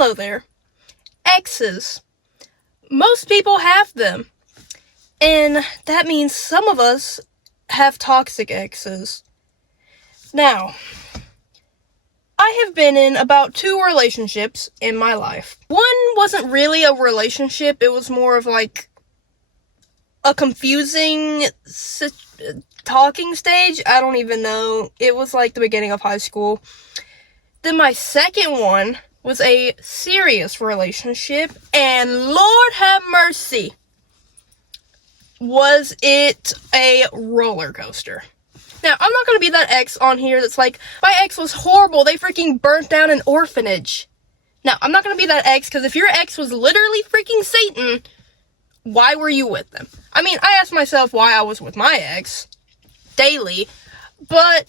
Hello there. Exes. Most people have them. And that means some of us have toxic exes. Now, I have been in about 2 relationships in my life. One wasn't really a relationship, it was more of like a confusing talking stage. I don't even know. It was like the beginning of high school. Then my second one was a serious relationship, and Lord have mercy, was it a roller coaster. Now, I'm not gonna be that ex on here that's like, my ex was horrible, they freaking burnt down an orphanage. Now, I'm not gonna be that ex, because if your ex was literally freaking Satan, why were you with them? I mean, I ask myself why I was with my ex daily, but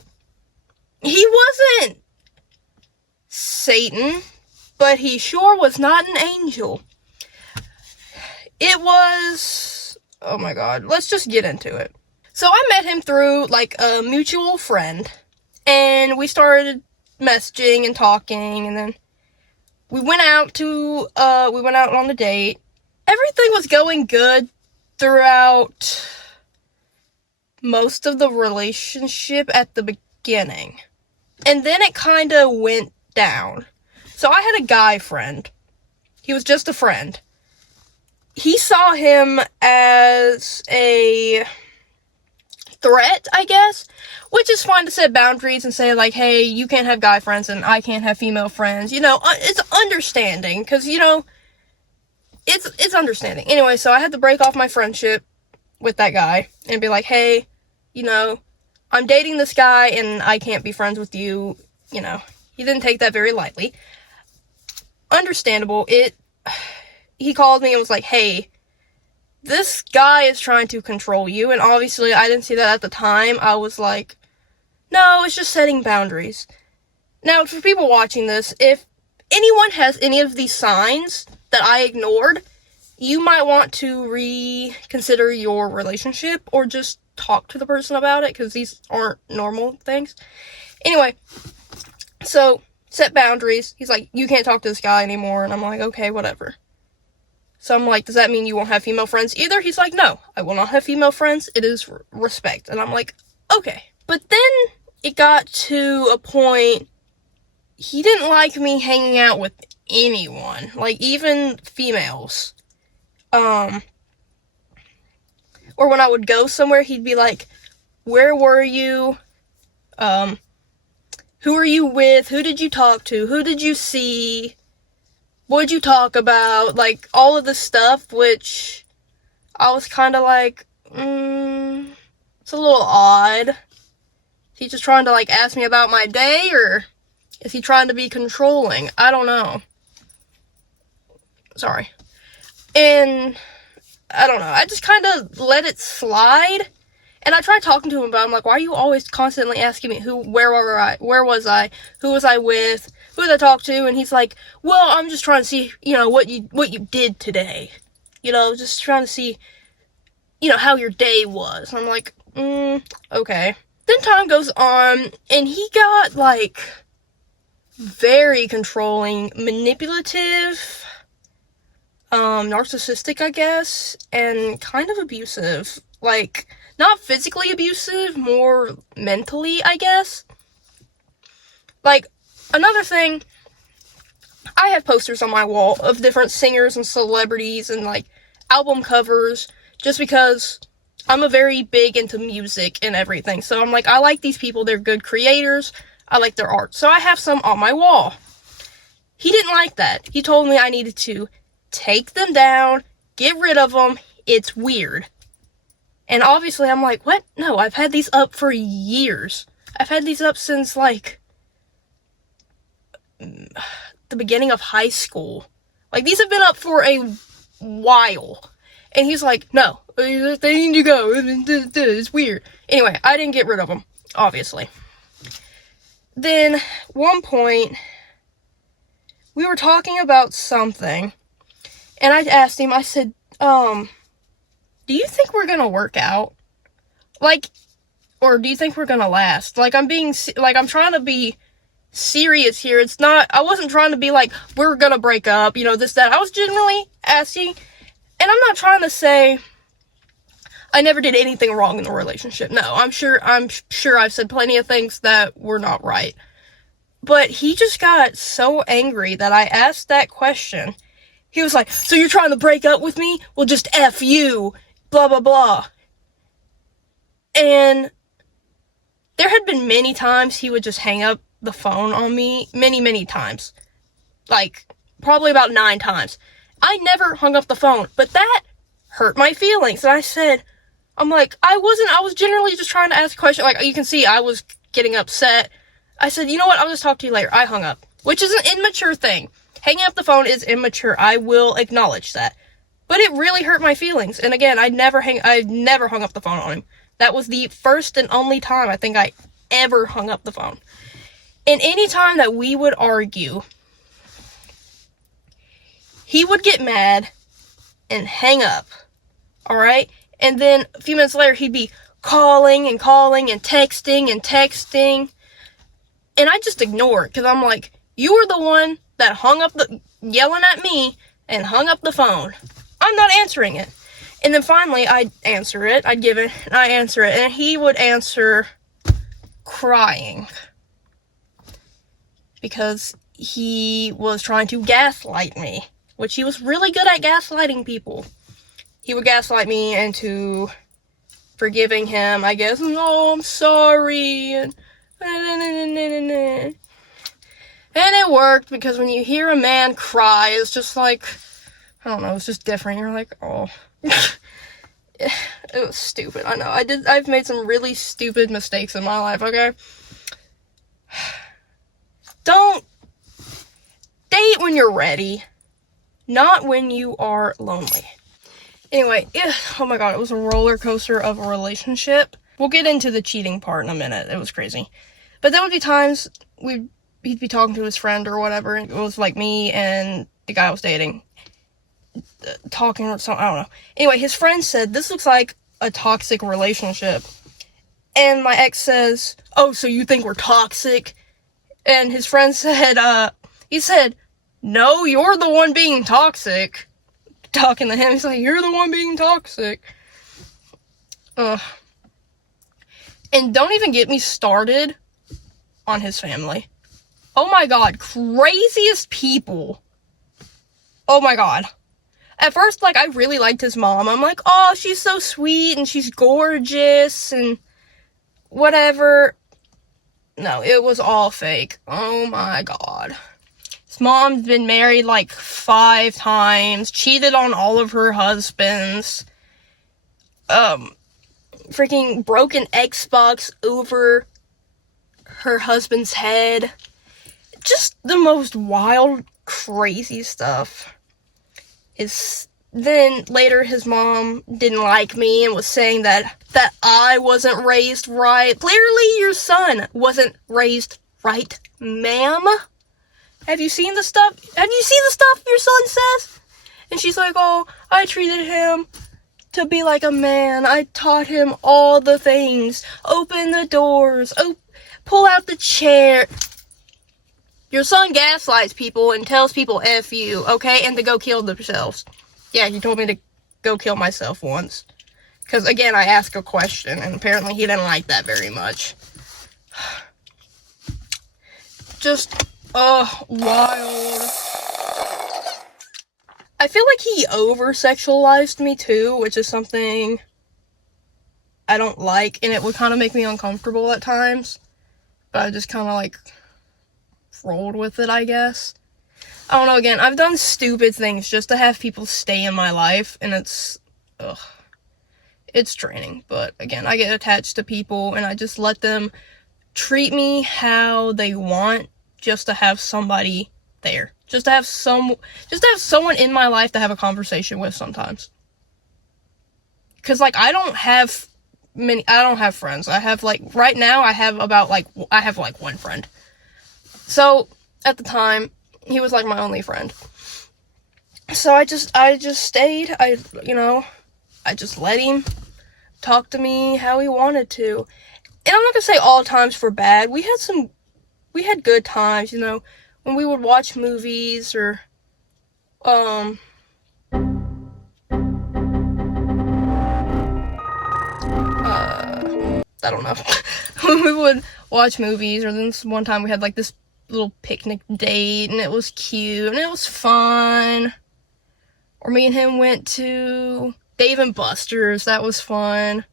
he wasn't Satan, but he sure was not an angel. It was, oh my god, let's just get into it. So I met him through, like, a mutual friend, and we started messaging and talking, and then we went out on a date. Everything was going good throughout most of the relationship at the beginning. And then it kind of went down. So I had a guy friend. He was just a friend. He saw him as a threat, I guess, which is fine to set boundaries and say, like, hey, you can't have guy friends and I can't have female friends. You know, it's understanding, because, you know, it's understanding. Anyway, so I had to break off my friendship with that guy and be like, hey, you know, I'm dating this guy and I can't be friends with you. You know, he didn't take that very lightly. Understandable. He called me and was like, hey, this guy is trying to control you, and obviously I didn't see that at the time. I was like, no, it's just setting boundaries. Now, for people watching this, if anyone has any of these signs that I ignored, you might want to reconsider your relationship, or just talk to the person about it, because these aren't normal things. Anyway, so, set boundaries. He's like, you can't talk to this guy anymore, and I'm like, okay, whatever. So I'm like, does that mean you won't have female friends either? He's like, no, I will not have female friends. It is respect. And I'm like, okay. But then it got to a point, he didn't like me hanging out with anyone. Like, even females. Or when I would go somewhere, he'd be like, where were you? Who are you with? Who did you talk to? Who did you see? What'd you talk about? Like, all of this stuff, which I was kind of like, it's a little odd. Is he just trying to, like, ask me about my day, or is he trying to be controlling? I don't know. Sorry. And, I don't know. I just kind of let it slide. And I tried talking to him about it. I'm like, why are you always constantly asking me where was I, who was I with, who did I talk to? And he's like, well, I'm just trying to see, you know, what you did today. You know, just trying to see, you know, how your day was. And I'm like, okay. Then time goes on, and he got, like, very controlling, manipulative, narcissistic, I guess, and kind of abusive. Like, not physically abusive, more mentally, I guess. Like, another thing, I have posters on my wall of different singers and celebrities and, like, album covers, just because I'm a very big into music and everything. So I'm like, I like these people, they're good creators, I like their art. So I have some on my wall. He didn't like that. He told me I needed to take them down, get rid of them, it's weird. And obviously, I'm like, what? No, I've had these up for years. I've had these up since, like, the beginning of high school. Like, these have been up for a while. And he's like, no, they need to go. It's weird. Anyway, I didn't get rid of them, obviously. Then, one point, we were talking about something. And I asked him, I said, do you think we're gonna work out? Like, or do you think we're gonna last? Like, I'm trying to be serious here. I wasn't trying to be like, we're gonna break up, this, that. I was genuinely asking, and I'm not trying to say I never did anything wrong in the relationship. No, I'm sure I've said plenty of things that were not right. But he just got so angry that I asked that question. He was like, so you're trying to break up with me? Well, just F you, blah, blah, blah. And there had been many times he would just hang up the phone on me. Many, many times. Like, probably about 9 times. I never hung up the phone, but that hurt my feelings. And I said, I was generally just trying to ask a question. Like, you can see I was getting upset. I said, you know what, I'll just talk to you later. I hung up. Which is an immature thing. Hanging up the phone is immature. I will acknowledge that. But it really hurt my feelings. And again, I never hung up the phone on him. That was the first and only time I think I ever hung up the phone. And any time that we would argue, he would get mad and hang up. Alright? And then a few minutes later, he'd be calling and texting and texting. And I just ignore it, because I'm like, you were the one that yelling at me and hung up the phone. I'm not answering it. And then finally, I'd answer it. I'd give it, and I answer it. And he would answer crying. Because he was trying to gaslight me. Which he was really good at gaslighting people. He would gaslight me into forgiving him, I guess. Oh, I'm sorry. And it worked, because when you hear a man cry, it's just like, I don't know, it's just different. You're like, oh. It was stupid. I know. I've made some really stupid mistakes in my life, okay? Don't date when you're ready, not when you are lonely. Anyway, oh my god, it was a roller coaster of a relationship. We'll get into the cheating part in a minute. It was crazy. But there would be times he'd be talking to his friend or whatever, and it was like me and the guy I was dating talking or something, I don't know. Anyway, his friend said, this looks like a toxic relationship. And my ex says, oh, so you think we're toxic? And his friend said, he said, no, you're the one being toxic. Talking to him, he's like, you're the one being toxic. And don't even get me started on his family. Oh my god, craziest people. Oh my god. At first, I really liked his mom. I'm like, oh, she's so sweet, and she's gorgeous, and whatever. No, it was all fake. Oh my god. His mom's been married 5 times, cheated on all of her husbands, freaking broke an Xbox over her husband's head. Just the most wild, crazy stuff. Then later his mom didn't like me and was saying that I wasn't raised right. Clearly your son wasn't raised right, ma'am. Have you seen the stuff? Have you seen the stuff your son says? And she's like, oh, I treated him to be like a man. I taught him all the things. Open the doors. Pull out the chair. Your son gaslights people and tells people F you, okay? And to go kill themselves. Yeah, he told me to go kill myself once. Because, again, I asked a question, and apparently he didn't like that very much. Just, wild. I feel like he over-sexualized me, too, which is something I don't like, and it would kind of make me uncomfortable at times. But I just kind of, rolled with it, I guess. I don't know, again, I've done stupid things just to have people stay in my life, and it's draining. But, again, I get attached to people, and I just let them treat me how they want, just to have somebody there. Just to have someone in my life to have a conversation with sometimes. Because, I don't have friends. I have, right now, I have one friend. So, at the time, he was, my only friend. So, I just stayed. I just let him talk to me how he wanted to. And I'm not gonna say all times were bad. We had some we had good times, you know, when we would watch movies or, I don't know. When we would watch movies, or then this one time we had like this little picnic date, and it was cute, and it was fun. Or me and him went to Dave and Buster's, that was fun.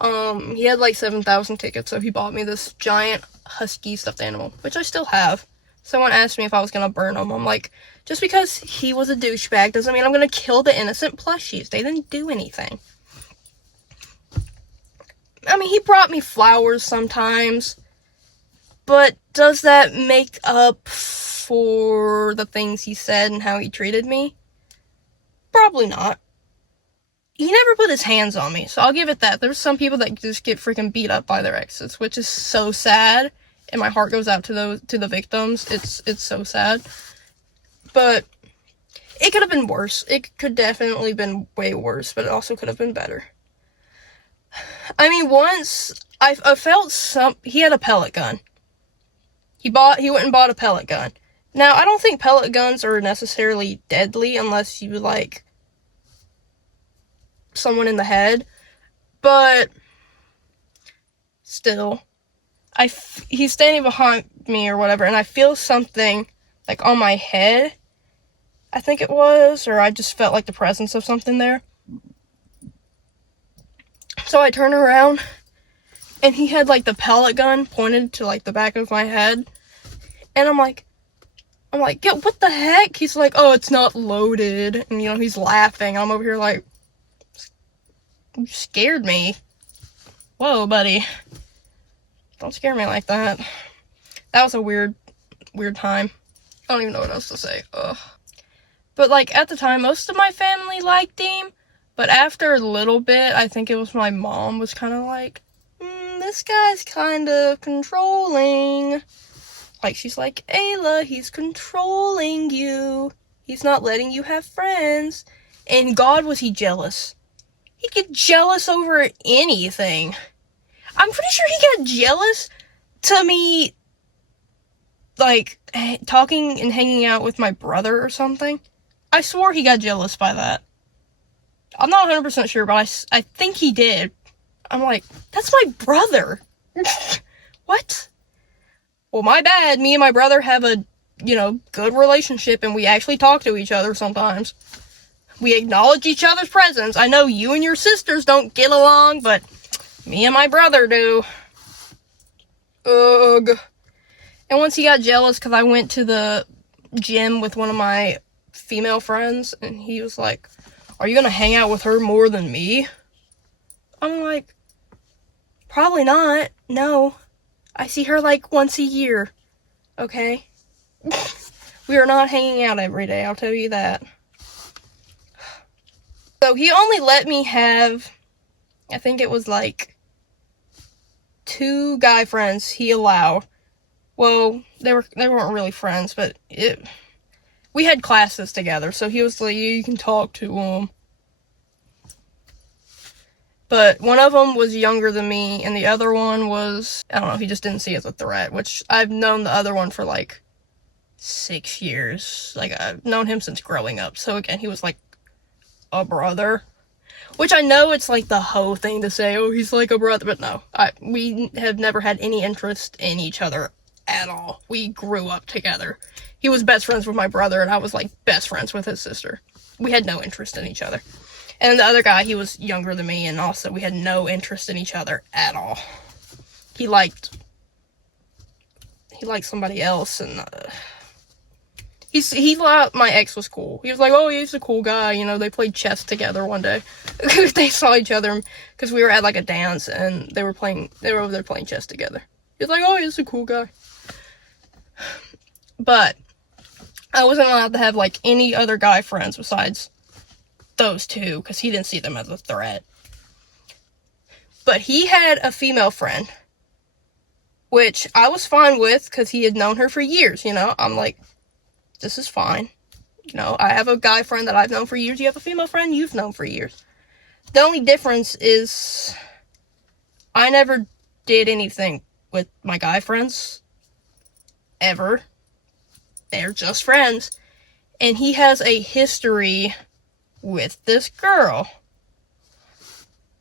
He had like 7,000 tickets, so he bought me this giant husky stuffed animal, which I still have. Someone asked me if I was gonna burn them. I'm like, just because he was a douchebag doesn't mean I'm gonna kill the innocent plushies. They didn't do anything. I mean, he brought me flowers sometimes, but does that make up for the things he said and how he treated me? Probably not. He never put his hands on me, so I'll give it that. There's some people that just get freaking beat up by their exes, which is so sad, and my heart goes out to the victims. It's so sad. But it could have been worse. It could definitely been way worse, but it also could have been better. I mean, once I felt he had a pellet gun. He went and bought a pellet gun. Now, I don't think pellet guns are necessarily deadly unless you, like, someone in the head, but still, he's standing behind me or whatever, and I feel something, like, on my head, I think it was, or I just felt like the presence of something there. So I turn around, and he had, like, the pellet gun pointed to, like, the back of my head, and I'm like, yeah, what the heck? He's like, oh, it's not loaded, and, you know, he's laughing. I'm over here like, you scared me. Whoa, buddy. Don't scare me like that. That was a weird time. I don't even know what else to say. Ugh. But, like, at the time, most of my family liked him. But after a little bit, I think it was my mom was kind of like, this guy's kind of controlling. Like, she's like, Ayla, he's controlling you. He's not letting you have friends. And God, was he jealous. He'd get jealous over anything. I'm pretty sure he got jealous to me, like, talking and hanging out with my brother or something. I swore he got jealous by that. I'm not 100% sure, but I think he did. I'm like, that's my brother. What? Well, my bad. Me and my brother have a, you know, good relationship, and we actually talk to each other sometimes. We acknowledge each other's presence. I know you and your sisters don't get along, but me and my brother do. Ugh. And once he got jealous because I went to the gym with one of my female friends, and he was like, are you gonna hang out with her more than me? I'm like, probably not. No. I see her like once a year. Okay? We are not hanging out every day, I'll tell you that. So he only let me have, I think it was like 2 guy friends he allowed. Well, they weren't really friends, but we had classes together, so he was like, you can talk to them. But one of them was younger than me, and the other one was, I don't know, he just didn't see it as a threat, which I've known the other one for like 6 years. Like, I've known him since growing up, so again, he was like a brother. Which I know it's like the hoe thing to say, oh, he's like a brother, but no. We have never had any interest in each other at all. We grew up together. He was best friends with my brother, and I was like best friends with his sister. We had no interest in each other. And the other guy, he was younger than me, and also we had no interest in each other at all. He liked somebody else, and he thought my ex was cool. He was like, oh, he's a cool guy. You know, they played chess together one day. They saw each other because we were at like a dance, and they were over there playing chess together. He was like, oh, he's a cool guy. But I wasn't allowed to have like any other guy friends besides those 2 because he didn't see them as a threat. But he had a female friend, which I was fine with because he had known her for years, you know. I'm like, this is fine. You know, I have a guy friend that I've known for years. You have a female friend you've known for years. The only difference is I never did anything with my guy friends. ever. They're just friends. And he has a history with this girl.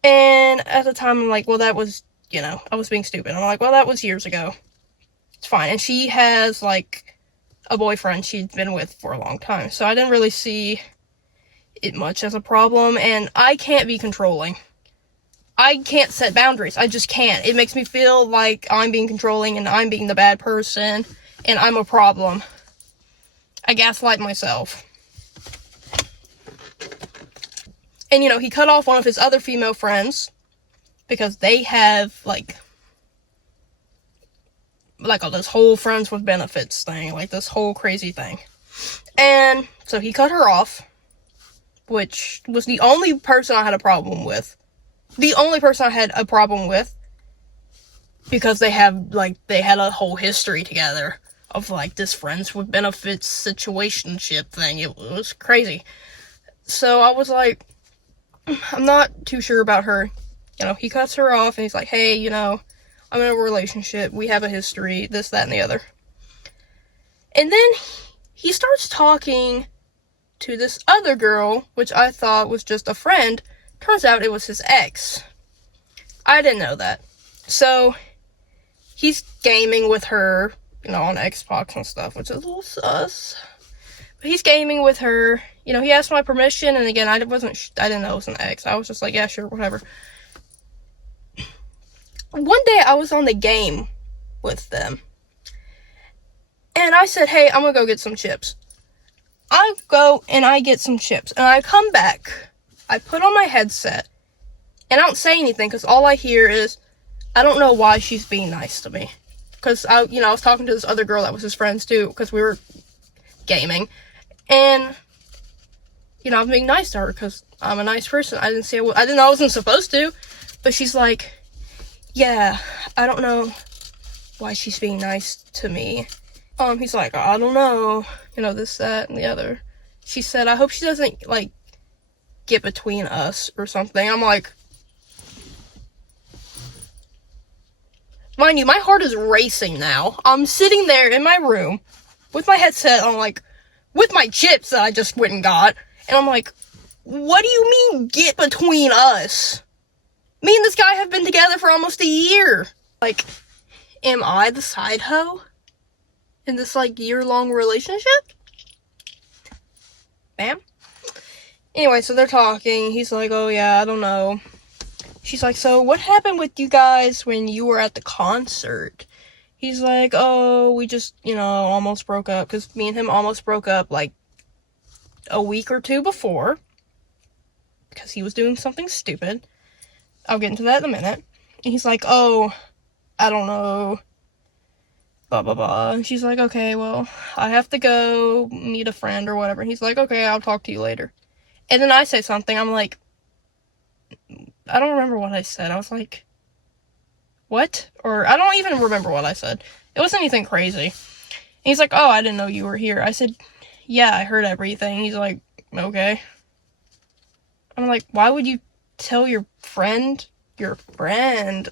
And at the time, I'm like, well, that was, I was being stupid. I'm like, well, that was years ago. It's fine. And she has, like, a boyfriend she'd been with for a long time. So I didn't really see it much as a problem. And I can't be controlling. I can't set boundaries. I just can't. It makes me feel like I'm being controlling and I'm being the bad person and I'm a problem. I gaslight myself. And, he cut off one of his other female friends because they have, like this whole friends with benefits thing, like this whole crazy thing. And so he cut her off, which was the only person I had a problem with. The only person I had a problem with because they had a whole history together of, like, this friends with benefits situationship thing. It was crazy. So I was like, I'm not too sure about her. He cuts her off and he's like, hey, I'm in a relationship. We have a history, this, that, and the other. And then he starts talking to this other girl, which I thought was just a friend. Turns out it was his ex. I didn't know that. So he's gaming with her, on Xbox and stuff, which is a little sus. But he's gaming with her. He asked my permission, and again, I didn't know it was an ex. I was just like, yeah, sure, whatever. One day, I was on the game with them, and I said, hey, I'm gonna go get some chips. I go, and I get some chips, and I come back, I put on my headset, and I don't say anything, because all I hear is, I don't know why she's being nice to me. Because, I was talking to this other girl that was his friends, too, because we were gaming, and I'm being nice to her because I'm a nice person. I didn't know I wasn't supposed to, but she's like, yeah, I don't know why she's being nice to me. He's like, I don't know, this, that, and the other. She said, I hope she doesn't, like, get between us or something. I'm like, mind you, my heart is racing now. I'm sitting there in my room with my headset on, like, with my chips that I just went and got. And I'm like, what do you mean, get between us? Me and this guy have been together for almost a year. Like, am I the side hoe in this, like, year-long relationship? Bam. Anyway, so they're talking. He's like, oh, yeah, I don't know. She's like, so what happened with you guys when you were at the concert? He's like, oh, we just, almost broke up. Because me and him almost broke up, like, a week or two before. Because he was doing something stupid. I'll get into that in a minute. And he's like, oh, I don't know. Blah, blah, blah. And she's like, okay, well, I have to go meet a friend or whatever. And he's like, okay, I'll talk to you later. And then I say something. I'm like, I don't remember what I said. I was like, what? Or I don't even remember what I said. It wasn't anything crazy. And he's like, oh, I didn't know you were here. I said, yeah, I heard everything. He's like, okay. I'm like, why would you tell your friend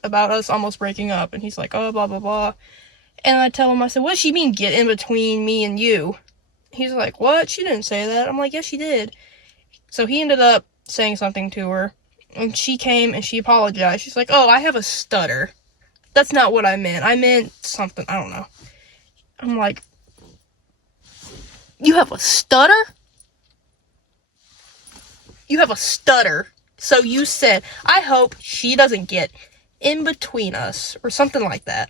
about us almost breaking up? And he's like, oh, blah, blah, blah. And I tell him, I said, what does she mean, get in between me and you? He's like, what? She didn't say that. I'm like, yes, she did. So he ended up saying something to her. And she came and she apologized. She's like, oh, I have a stutter. That's not what I meant. I meant something. I don't know. I'm like, you have a stutter? You have a stutter. So you said, I hope she doesn't get in between us. Or something like that.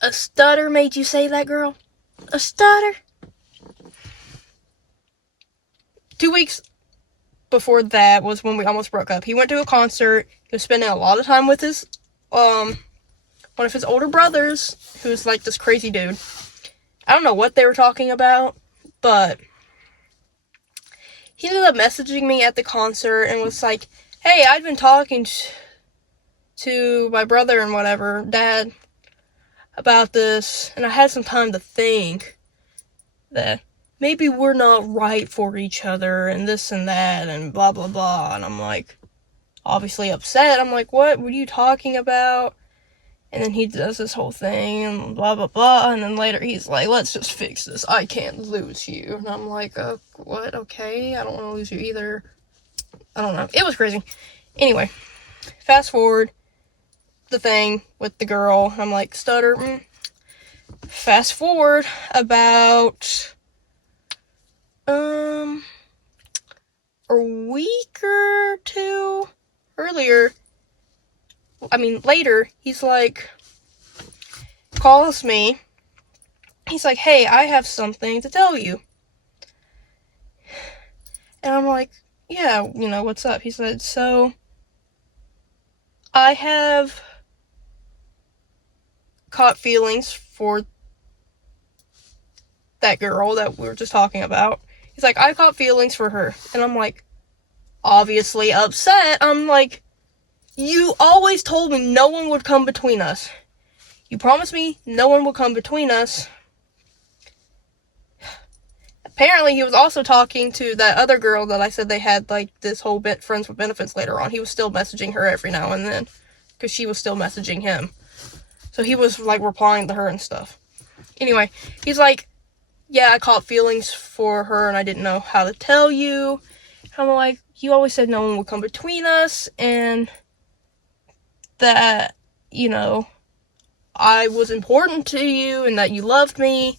A stutter made you say that, girl? A stutter? 2 weeks before that was when we almost broke up. He went to a concert. He was spending a lot of time with his, one of his older brothers, who's like this crazy dude. I don't know what they were talking about, but he ended up messaging me at the concert and was like, hey, I've been talking to my brother and whatever, dad, about this, and I had some time to think that maybe we're not right for each other, and this and that, and blah, blah, blah. And I'm like, obviously upset. I'm like, what are you talking about? And then he does this whole thing and blah, blah, blah. And then later he's like, let's just fix this. I can't lose you. And I'm like, what? Okay. I don't want to lose you either. I don't know. It was crazy. Anyway, fast forward the thing with the girl. I'm like, stutter. Fast forward about, a week or two later, he's like, calls me. He's like, hey, I have something to tell you. And I'm like, yeah, what's up? He said, so, I have caught feelings for that girl that we were just talking about. He's like, I caught feelings for her. And I'm like, obviously upset. I'm like, you always told me no one would come between us. You promised me no one would come between us. Apparently, he was also talking to that other girl that I said they had, like, this whole bit friends with benefits later on. He was still messaging her every now and then, because she was still messaging him. So he was, like, replying to her and stuff. Anyway, he's like, yeah, I caught feelings for her, and I didn't know how to tell you. I'm like, you always said no one would come between us, and that, I was important to you, and that you loved me,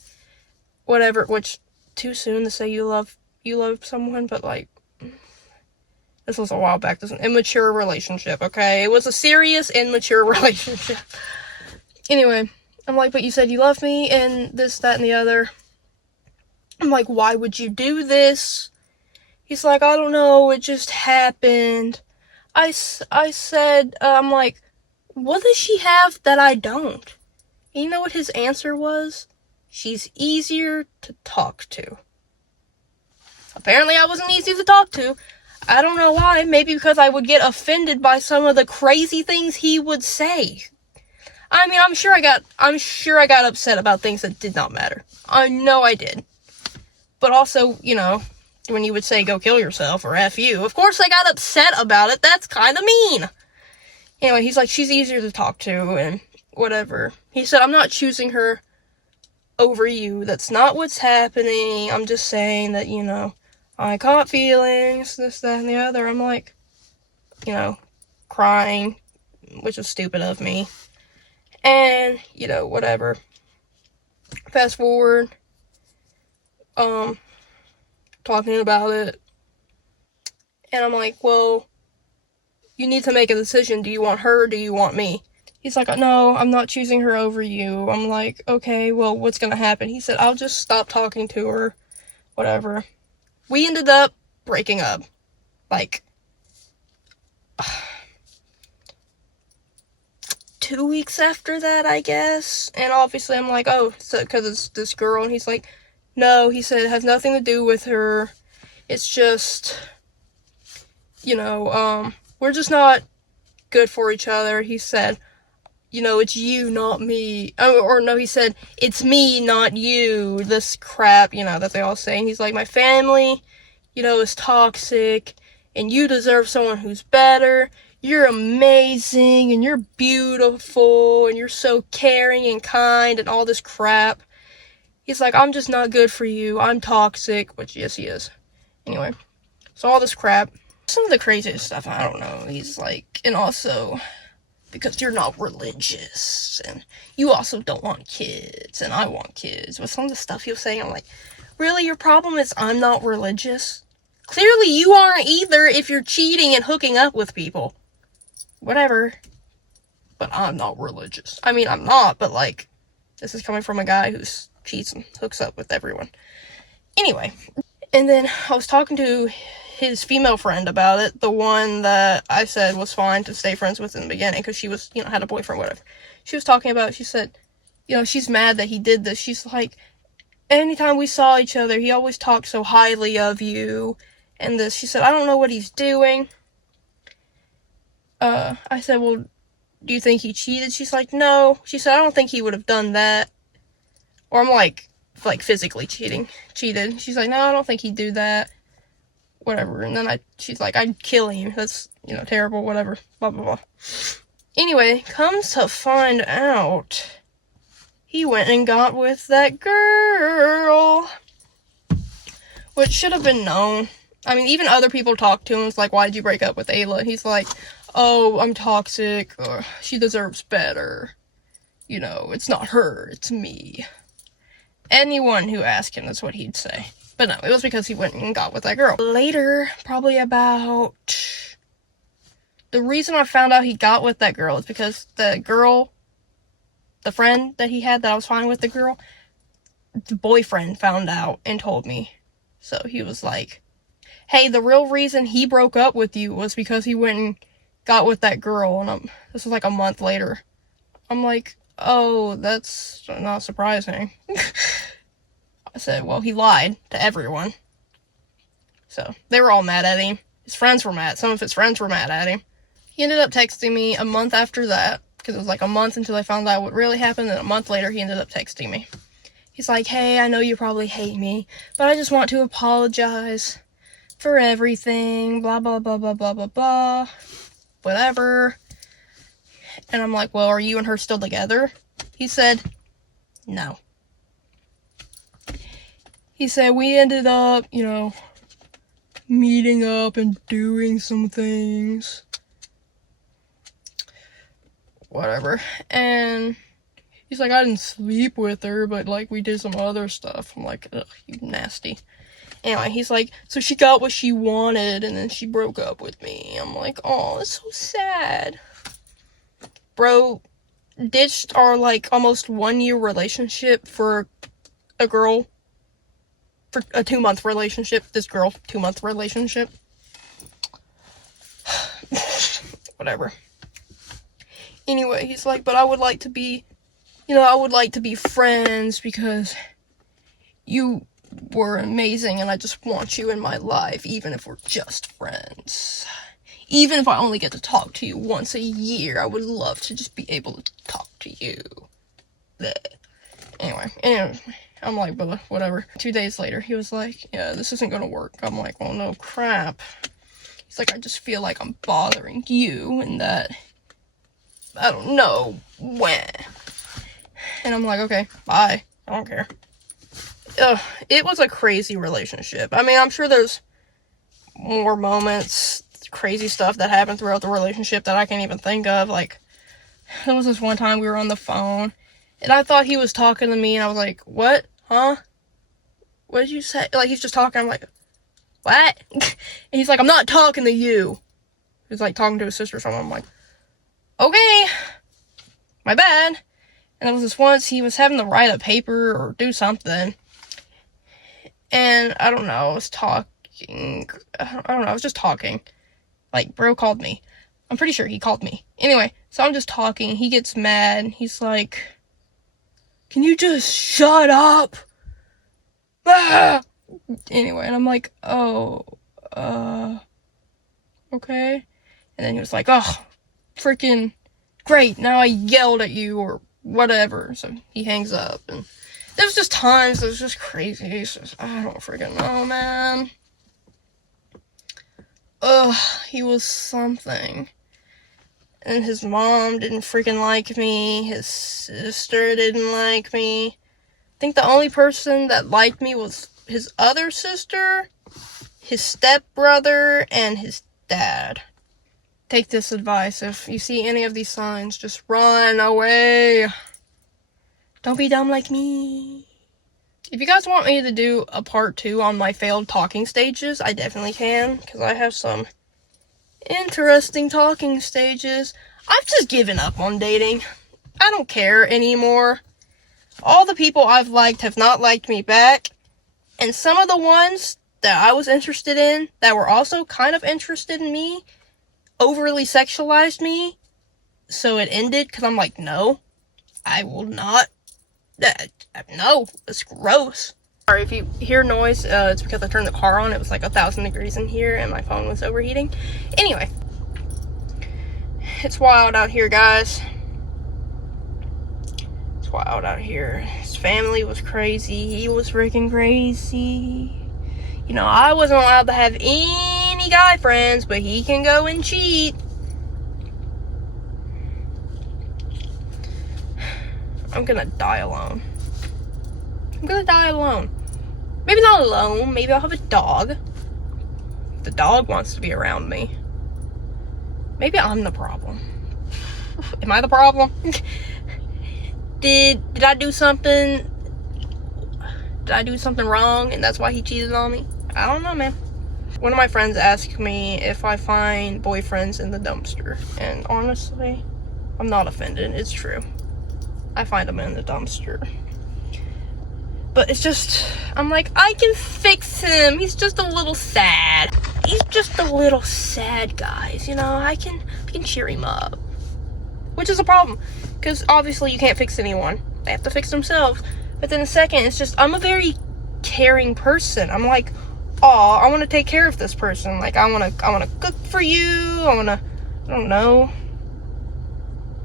whatever, which, too soon to say you love someone, but, like, this was a while back. This was an immature relationship, okay? It was a serious, immature relationship. Anyway, I'm like, but you said you loved me, and this, that, and the other. I'm like, why would you do this? He's like, I don't know, it just happened. I said, I'm like, what does she have that I don't? And you know what his answer was? She's easier to talk to. Apparently I wasn't easy to talk to. I don't know why. Maybe because I would get offended by some of the crazy things he would say. I mean, I'm sure I got upset about things that did not matter. I know I did. But also, when you would say go kill yourself or F you, of course I got upset about it. That's kind of mean. Anyway, he's like, she's easier to talk to and whatever. He said, I'm not choosing her over you. That's not what's happening. I'm just saying that, I caught feelings, this, that, and the other. I'm like, crying, which was stupid of me. And, whatever. Fast forward, talking about it. And I'm like, well, you need to make a decision. Do you want her or do you want me? He's like, no, I'm not choosing her over you. I'm like, okay, well, what's gonna happen? He said, I'll just stop talking to her, whatever. We ended up breaking up. Like, 2 weeks after that, I guess. And obviously I'm like, oh, so because it's this girl. And he's like, no, he said, it has nothing to do with her. It's just, we're just not good for each other. He said, it's you, not me. Or no, he said, it's me, not you. This crap, that they all say. And he's like, my family, is toxic. And you deserve someone who's better. You're amazing. And you're beautiful. And you're so caring and kind and all this crap. He's like, I'm just not good for you. I'm toxic. Which, yes, he is. Anyway. So all this crap. Some of the craziest stuff, I don't know. He's like, and also, because you're not religious, and you also don't want kids, and I want kids. With some of the stuff he was saying, I'm like, really, your problem is I'm not religious? Clearly you aren't either if you're cheating and hooking up with people. Whatever. But I'm not religious. I mean, I'm not, but like, this is coming from a guy who cheats and hooks up with everyone. Anyway. And then I was talking to his female friend about it, the one that I said was fine to stay friends with in the beginning, because she was, had a boyfriend, whatever. She was talking about it, she said, she's mad that he did this. She's like, anytime we saw each other, he always talked so highly of you, and this. She said, I don't know what he's doing. I said, well, do you think he cheated? She's like, no. She said, I don't think he would have done that. Or I'm like physically cheated. She's like, no, I don't think he'd do that. Whatever. And then she's like, I'd kill him. That's, terrible, whatever. Blah, blah, blah. Anyway, comes to find out, he went and got with that girl. Which should have been known. I mean, even other people talked to him. It's like, why did you break up with Ayla? He's like, oh, I'm toxic. Or, she deserves better. You know, it's not her, it's me. Anyone who asked him, that's what he'd say. But no, it was because he went and got with that girl. Later, probably about... The reason I found out he got with that girl is because the girl, the friend that he had that I was fine with the girl, the boyfriend found out and told me. So he was like, hey, the real reason he broke up with you was because he went and got with that girl. And this was like a month later. I'm like, oh, that's not surprising. I said, well, he lied to everyone. So they were all mad at him. His friends were mad. Some of his friends were mad at him. He ended up texting me a month after that, because it was like a month until I found out what really happened, and a month later he ended up texting me. He's like, hey, I know you probably hate me, but I just want to apologize for everything, blah, blah, blah, blah, blah, blah, blah, whatever. And I'm like, well, are you and her still together? He said, no. He said, we ended up, you know, meeting up and doing some things. Whatever. And he's like, I didn't sleep with her, but, like, we did some other stuff. I'm like, ugh, you nasty. Anyway, he's like, so she got what she wanted, and then she broke up with me. I'm like, oh, that's so sad. Bro ditched our, like, almost 1 year relationship for a girl. For a 2-month relationship. This girl, 2-month relationship. Whatever. Anyway, he's like, but I would like to be, you know, I would like to be friends because you were amazing and I just want you in my life, even if we're just friends. Even if I only get to talk to you once a year, I would love to just be able to talk to you. Bleh. Anyway, I'm like, but whatever. 2 days later, he was like, yeah, this isn't gonna work. I'm like, oh no, crap. He's like, I just feel like I'm bothering you and that I don't know when. And I'm like, okay, bye. I don't care. It was a crazy relationship. I mean, I'm sure there's more moments, crazy stuff that happened throughout the relationship that I can't even think of. Like, there was this one time we were on the phone, and I thought he was talking to me, and I was like, what? Huh? What did you say? Like, he's just talking. I'm like, what? And he's like, I'm not talking to you. He's like talking to his sister or something. I'm like, okay, my bad. And there was this once he was having to write a paper or do something. And I don't know, I was talking. I don't know, I was just talking. Like, bro called me. I'm pretty sure he called me. Anyway, so I'm just talking. He gets mad. He's like, can you just shut up? Ah! Anyway, and I'm like, oh, okay. And then he was like, oh, freaking great, now I yelled at you, or whatever. So he hangs up, and there's just times, it was just crazy. It's just, I don't freaking know, man. Ugh, he was something. And his mom didn't freaking like me, his sister didn't like me. I think the only person that liked me was his other sister, his stepbrother, and his dad. Take this advice. If you see any of these signs, just run away. Don't be dumb like me. If you guys want me to do a part 2 on my failed talking stages, I definitely can, because I have some interesting talking stages. I've just given up on dating. I don't care anymore. All the people I've liked have not liked me back, and some of the ones that I was interested in that were also kind of interested in me overly sexualized me, so it ended, because I'm like, no, I will not, no, it's gross. Sorry if you hear noise, it's because I turned the car on. It was like 1,000 degrees in here, and my phone was overheating. Anyway, it's wild out here, guys. It's wild out here. His family was crazy. He was freaking crazy. You know, I wasn't allowed to have any guy friends, but he can go and cheat. I'm gonna die alone. I'm gonna die alone. Maybe not alone. Maybe I'll have a dog. The dog wants to be around me. Maybe I'm the problem. Am I the problem? Did I do something? Did I do something wrong and that's why he cheated on me? I don't know, man. One of my friends asked me if I find boyfriends in the dumpster. And honestly, I'm not offended. It's true. I find them in the dumpster. But it's just, I'm like, I can fix him. He's just a little sad. He's just a little sad, guys. You know, I can cheer him up. Which is a problem. Because obviously you can't fix anyone. They have to fix themselves. But then the second, it's just, I'm a very caring person. I'm like, oh, I want to take care of this person. Like, I want to cook for you. I want to, I don't know,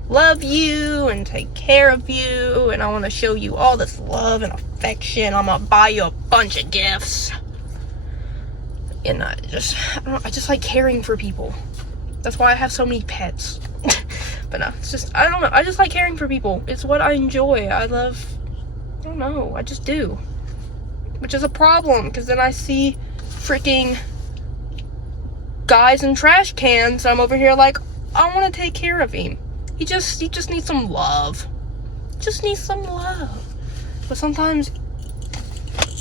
love you and take care of you. And I want to show you all this love and affection. I'm going to buy you a bunch of gifts. And I just like caring for people. That's why I have so many pets. But no, it's just, I don't know. I just like caring for people. It's what I enjoy. I don't know. I just do. Which is a problem, because then I see freaking guys in trash cans. I'm over here like, I want to take care of him. He just needs some love. Just needs some love. But sometimes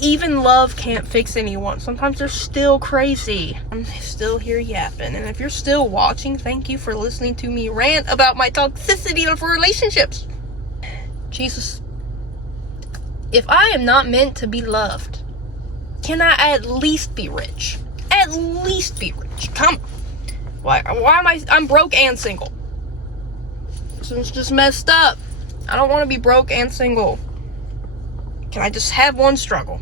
even love can't fix anyone. Sometimes they're still crazy. I'm still here yapping. And if you're still watching, thank you for listening to me rant about my toxicity of relationships. Jesus. If I am not meant to be loved, can I at least be rich? At least be rich. Come on. Why am I'm broke and single. It's just messed up. I don't want to be broke and single. Can I just have one struggle?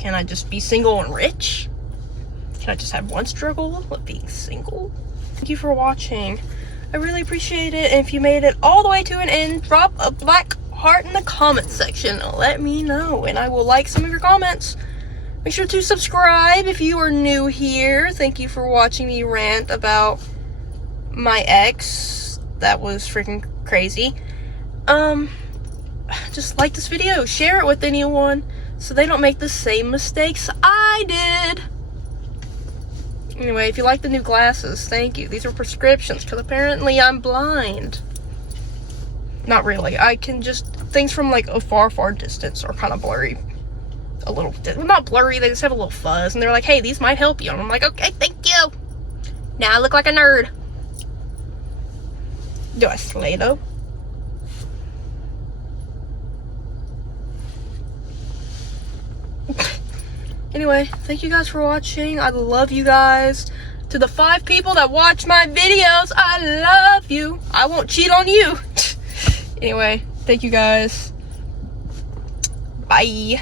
Can I just be single and rich? Can I just have one struggle of being single? Thank you for watching. I really appreciate it. And if you made it all the way to an end, drop a black heart in the comment section. Let me know, and I will like some of your comments. Make sure to subscribe if you are new here. Thank you for watching me rant about my ex. That was freaking crazy. Just like this video, share it with anyone so they don't make the same mistakes I did. Anyway, if you like the new glasses, thank you. These are prescriptions, because apparently I'm blind. Not really. I can just, things from like a far distance are kind of blurry. A little, well, not blurry, they just have a little fuzz. And they're like, hey, these might help you. And I'm like, okay, thank you. Now I look like a nerd. Do I slay though? Anyway, thank you guys for watching. I love you guys. To the 5 people that watch my videos, I love you. I won't cheat on you. Anyway, thank you guys. Bye.